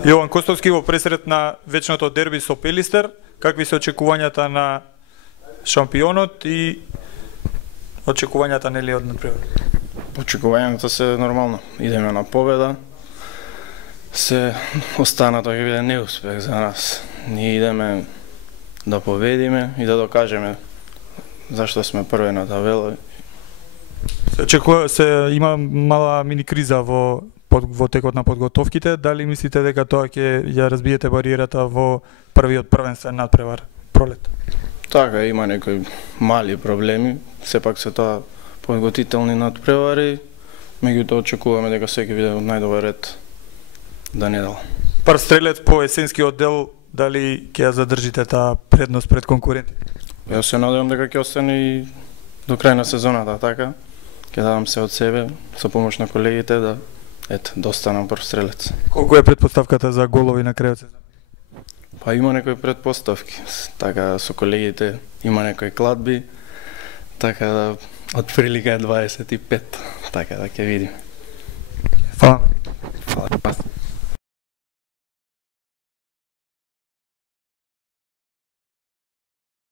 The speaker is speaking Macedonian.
Јован Костовски во пресрет на вечното дерби со Пелистер, какви се очекувањата на шампионот и очекувањата нели од надпревар? Очекувањата се нормално. Идеме на победа. Се останато ќе биде неуспех за нас. Ние идеме да победиме и да докажеме зашто сме први на табела. Се има мала мини криза во текот на подготовките, дали мислите дека тоа ќе ја разбиете бариерата во првиот првенствен надпревар пролет? Така, има некои мали проблеми, сепак се тоа подготвителни надпревари, меѓутоа очекуваме дека секој биде од најдобар ред да не дал. Прв стрелец по есенскиот дел, дали ќе ја задржите таа предност пред конкуренти? Јас се надевам дека ќе остане и до крај на сезоната, така. Ќе дадам се од себе со помош на колегите да достанам прв стрелец. Колку е претпоставката за голови на крајот сезон? Па има некои претпоставки, така со колегите има некои кладби, така да од прилика е 25, така да ќе видиме. Фала.